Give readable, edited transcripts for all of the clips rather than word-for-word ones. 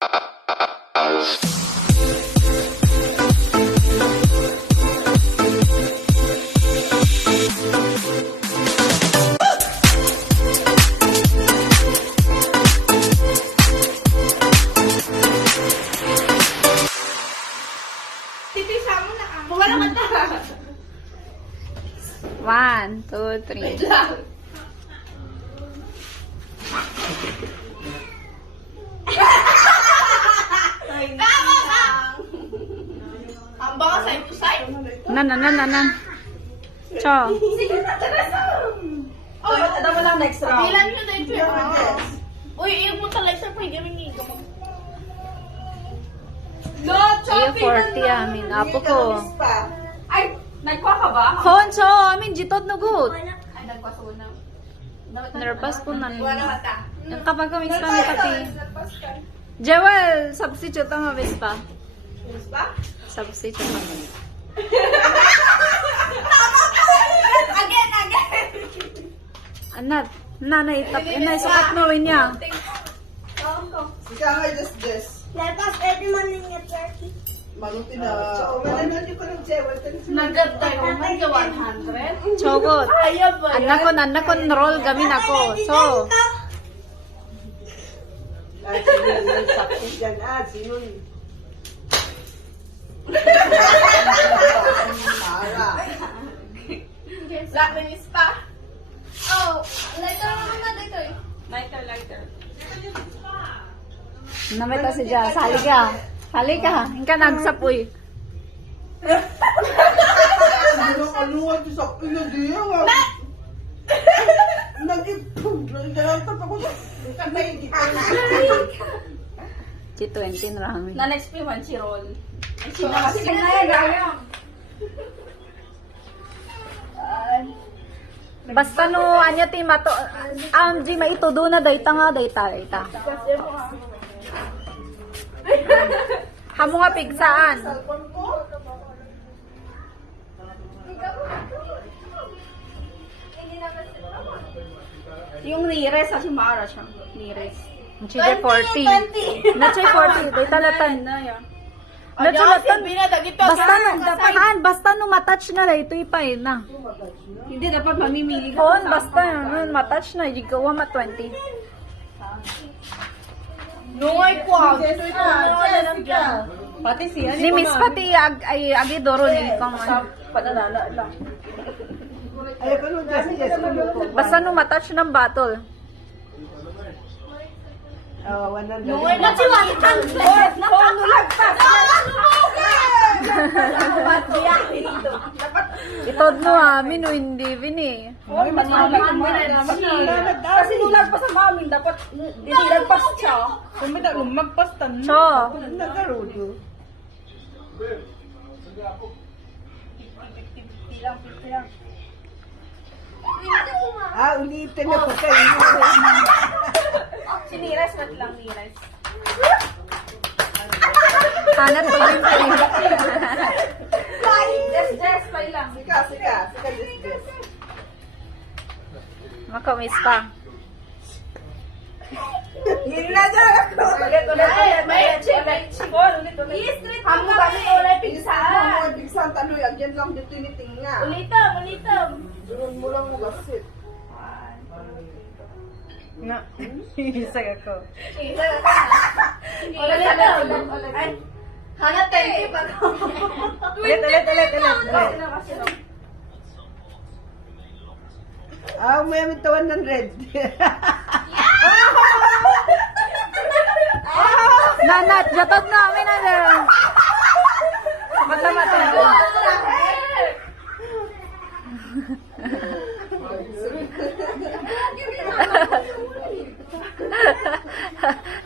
One, two, three. Hamba ka sa impusay? Nan. Cho. Sige na, oh, Dapat mo lang next round. bilan nyo na ito yun. Uy, iyo mo talaga sa pwede rin nito. No, Iyo 40 amin. Apo ko. Ay, nagkuha ka ba? Honcho, amin jitot nugut. Ay, nagkuha sa una. Nervous po na Wala niya. mata. Yung kapag kami sa pati. Jewel, substitute ang mabis pa. Ba? Substitute ang Again. Anat, nanay, sukat mo niya. Sige nga, just this. Lepas, pwede man ninyo turkey. Maluti na. Malaman niyo ko ng Jewel. Nagab tayo, nagka 100. Chogot. Ayaw ba yan? Anak ko roll gamin ako. So, Yung sakit yan. Sinun. Mara. Black minis pa. Oh, lighter naman na dito eh. Lighter. namita si Jazz. Sali ka. Hingka nagsapoy. Ano ito sa pinadiya? Nag-ipog. Nag-ipog ako. G20 na rami. Na next play man si Roll. Ay, sige na yan, gayang. Basta no, anya ti mato, G maitudo na dayta nga, dayta. Hamo nga pigsaan. Yung Nires, si Mara siya. Nires. Sige 40. Nachay 40, dayta latan. Nachay latan. Basta no matouch na ito ipay na. Hindi dapat mamimili ka. On, basta matouch na, jigawa ma 20. Nungay ko. Pati siya. Ni Miss pati agi doro ni kang Padalala lang. Ay, pero just ko. basta no matouch ng battle. 100. Nungay na si Walitan. Itod no amin o hindi vini. Kasi nung lagpas sa mamin, dapat hindi lagpas siya. Kung may magpastan. So, Nagarudo. Ulitin na ko kayo. Si Nires, mat lang Nires. hanap ko yung pili. Just, play lang. Sika, just. Makamis pa. Yun na dyan ako. Ulit. Hamu kami ulit pigsaan. Bigsan tanoy, agyan lang dito tiniting nga. Ulitam. Durun mo lang magasit. Na, isag ako. Ulit. Hanap tayo pa. Ulit. May tawan ng red. Nanat, jatod na amin na lang. Mata-mata.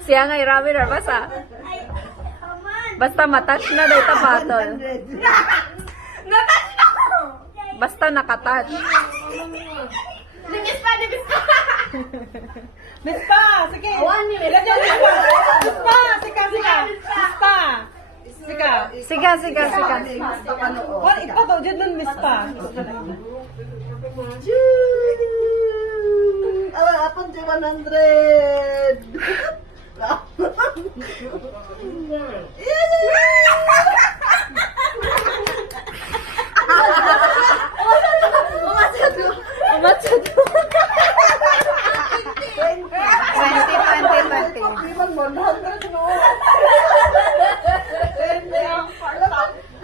Siya nga irami na basta. Basta matouch na daw ita battle. Basta nakatouch. Linis pa. Miss Pa, sige. 1 minute. Miss Pa, sika. Miss Pa. Sika. Siga. What ito to? Diyan nun, Miss Pa. Apon di 100.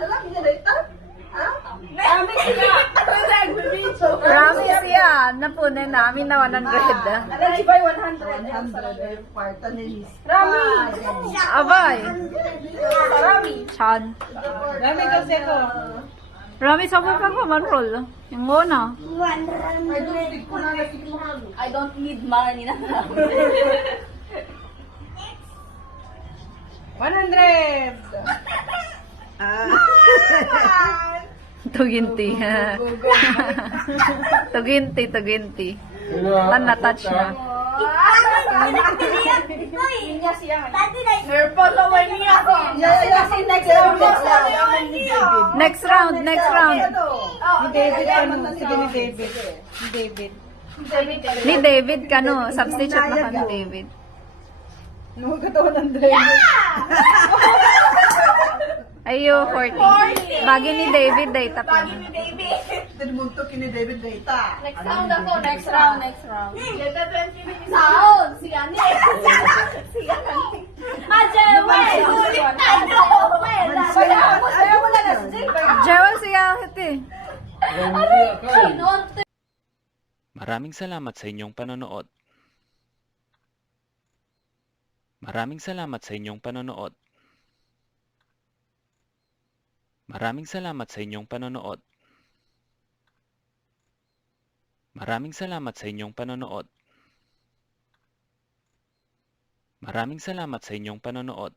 Alam niya na ito? Kami siya. Promise yan. Napunin namin na 100. Alam si Bay 100. Parta ni Miss Rami. Abay. Rami. Chan. Rami kasi ko. Rami, sabi ka pa man roll. Yung una. 100. I don't need money na. 100! Tuginti. Tuginti. Tan na-touch na. Niya siya. Daddy, like, Nervous ako niya. Kasi next Next round. Ni David ka no? Sige ni David. Ni David. Ni David ka no. Substitute na ka ni David. Huwag ka to 100. Ayo, 40. Bagi ni David, data pa. Bagi ni David. Tinmunto kini David Data. Next round ako. Next round. Data 20 minutes. Sound. Siya ni. Jewel. Ulit tayo. Ayaw mo na si Jewel. Jewel siya kiti. Maraming salamat sa inyong panonood. Maraming salamat sa inyong panonood. Maraming salamat sa inyong panonood. Maraming salamat sa inyong panonood. Maraming salamat sa inyong panonood.